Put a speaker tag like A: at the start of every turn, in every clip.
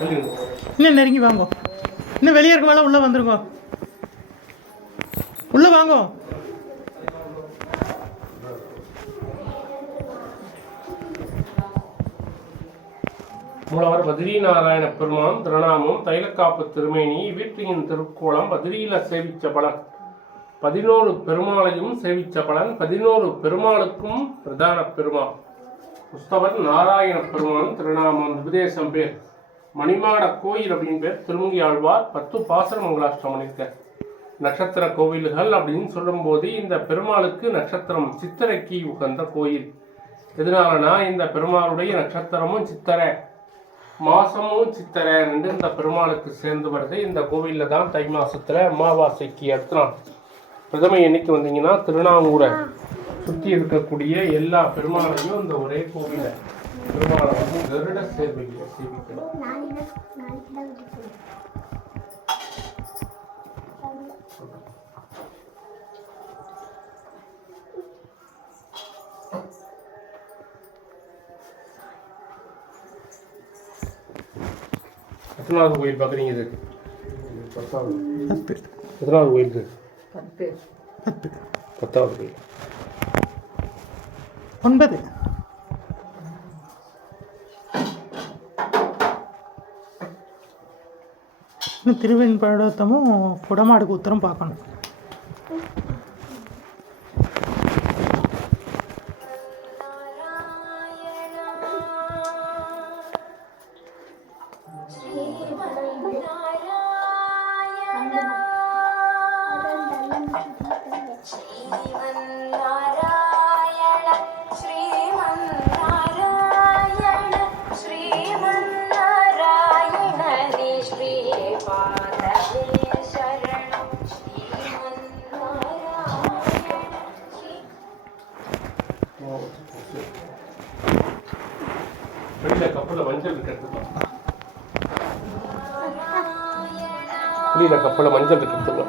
A: இன்னும் நெருங்கி வாங்கோ. இன்னும் வெளியே இருக்க வேலை உள்ளே வந்துருங்க உள்ளே வாங்கோ.
B: மூலவர் பத்ரி நாராயண பெருமான் திருநாமம் தைலக்காப்பு திருமேனி வீட்டியின் திருக்கோலம் பத்ரியில சேவிச்ச பலன். பதினோரு பெருமாளையும் சேவிச்ச பலன். பதினோரு பெருமாளுக்கும் பிரதான பெருமாள் உஸ்தவர் நாராயண பெருமான் திருநாமம் உபதேசம் பேர். மணிமாட கோயில் அப்படின்னு பேர். திருமங்கி ஆழ்வார் பத்து பாசுர மங்களாஷ்டம் பண்ணியிருக்கார் நட்சத்திர கோவில்கள் அப்படின்னு சொல்லும்போது இந்த பெருமாளுக்கு நட்சத்திரம் சித்திரைக்கு உகந்த கோயில். எதனாலனா இந்த பெருமாளுடைய நட்சத்திரமும் சித்திரை. மாசமும் சித்திரை ரெண்டு இந்த பெருமாளுக்கு சேர்ந்து வருது. இந்த கோவிலில் தான் தை மாசத்துல அமாவாசைக்கு அடுத்த நாள் பிரதமை என்னைக்கு வந்தீங்கன்னா திருநாங்கூரை சுற்றி இருக்கக்கூடிய எல்லா பெருமாளையும் இந்த ஒரே கோவிலை பெருமாளை வந்து கருட சேவையில் சேவிக்கணும் எத்தனாவது கோயில் பார்க்குறீங்க இது பத்தாவது
A: பத்து
B: எத்தனாவது கோயில் இது
C: பத்து
A: பத்து
B: பத்தாவது கோயில்
A: ஒன்பது திருவெண்பாடத்தமும் குடமாடு உத்தரம் பார்க்கணும்.
B: மஞ்சள் இருக்கிறது புளியில கப்பல மஞ்சள் இருக்கிறது
C: இருங்க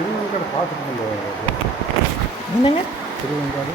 D: திருவங்காடு பார்த்துட்டு
A: என்னங்க?
D: திருவங்காடு.